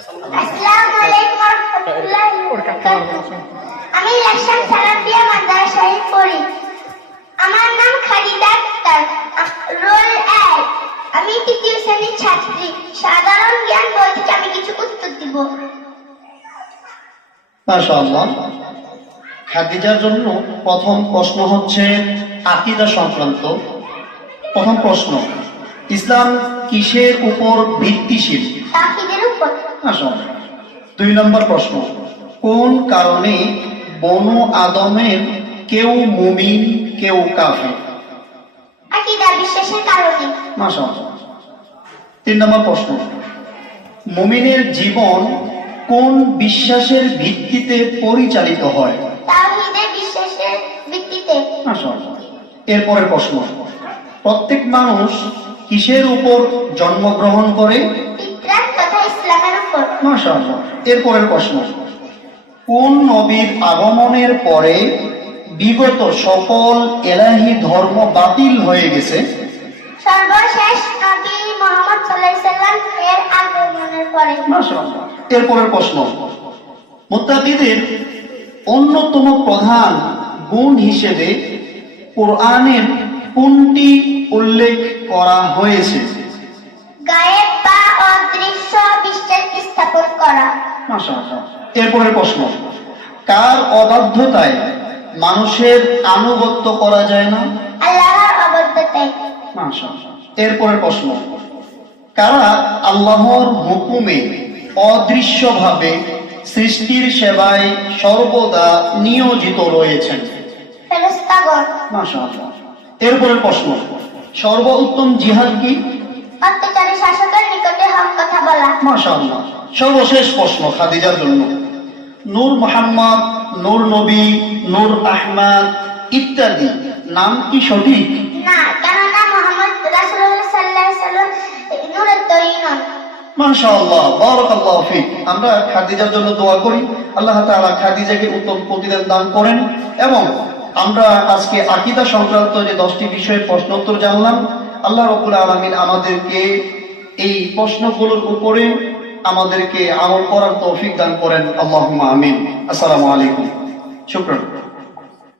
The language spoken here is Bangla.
আসসালামু আলাইকুম ওয়া রাহমাতুল্লাহি ওয়া বারাকাতুহু। আমি লাকসাম সালাফিয়া মাদ্রাসায় পড়ি। আমার নাম খালিদা আক্তার, রোল 1। আমি তৃতীয় শ্রেণীর ছাত্রী। সাধারণ জ্ঞান বই থেকে আমি কিছু উত্তর দিব। মাশাআল্লাহ। খাদিজার জন্য প্রথম প্রশ্ন হচ্ছে আকীদা সংক্রান্ত। প্রথম প্রশ্ন, ইসলাম কিসের উপর ভিত্তিশীল? তাওহীদের উপর। মাশাআল্লাহ। 2 নম্বর প্রশ্ন, কোন কারণে বনু আদমের কেউ মুমিন কেউ কাফের? আকীদা বিশ্বাসের কারণে। মাশাআল্লাহ। 3 নম্বর প্রশ্ন, মুমিনের জীবন কোন বিশ্বাসের ভিত্তিতে পরিচালিত হয়? তাওহীদের বিশ্বাসের ভিত্তিতে। মাশাআল্লাহ। এরপরের প্রশ্ন, প্রত্যেক মানুষ কিসের উপর জন্মগ্রহণ করে? ফিতরাত তথা ইসলামের উপর। মাশাআল্লাহ। এরপরের প্রশ্ন, কোন নবীর আগমনের পরে বিগত সকল ইলাহি ধর্ম বাতিল হয়ে গেছে? সর্বশেষ নবী মুহাম্মদ সাল্লাল্লাহু আলাইহি সাল্লাম এর আগমনের পরে। মাশাআল্লাহ। এরপরের প্রশ্ন, মুত্তাকিদের অন্যতম প্রধান গুণ হিসেবে কোরআনের কোনটি উল্লেখ করা হয়েছে? গায়েব বা অদৃশ্য বিশ্বাস স্থাপন করা। মাশাআল্লাহ। এরপরের প্রশ্ন, কার অবাধ্যতায় মানুষের আনুগত্য করা যায় না? আল্লাহর অবাধ্যতায়। মাশাআল্লাহ। এরপরের প্রশ্ন, কারা আল্লাহর হুকুমে অদৃশ্যভাবে সৃষ্টির সেবায় সর্বদা নিয়োজিত রয়েছেন? ফেরেশতাগণ। মাশাআল্লাহ। এরপরের প্রশ্ন, সর্বোত্তম জিহাদ কি? অত্যাচারী শাসকের নিকটে হক কথা বলা। মাশাআল্লাহ। সর্বশেষ প্রশ্ন খাদিজার জন্য, নূর মুহাম্মদ, নূর নবী, নূর আহমদ ইত্যাদি নাম কি সঠিক? না, কেননা মুহাম্মদ রাসূলুল্লাহ সাল্লাল্লাহু আলাইহি সাল্লাম নূরের তৈরি নন। মাশাআল্লাহ, বারাকাল্লাহু ফিক। আমরা খাদিজার জন্য দোয়া করি, আল্লাহ তাআলা খাদিজাকে উত্তম প্রতিদান দান করেন। এবং আমরা আজকে আকীদা সংক্রান্ত যে 10টি বিষয়ে প্রশ্ন উত্তর জানলাম, আল্লাহ রাব্বুল আলামিন আমাদেরকে এই প্রশ্নগুলোর উপরে আমাদেরকে আমল করার তৌফিক দান করেন। আল্লাহুম্মা আমিন। আসসালামু আলাইকুম। শুকরান।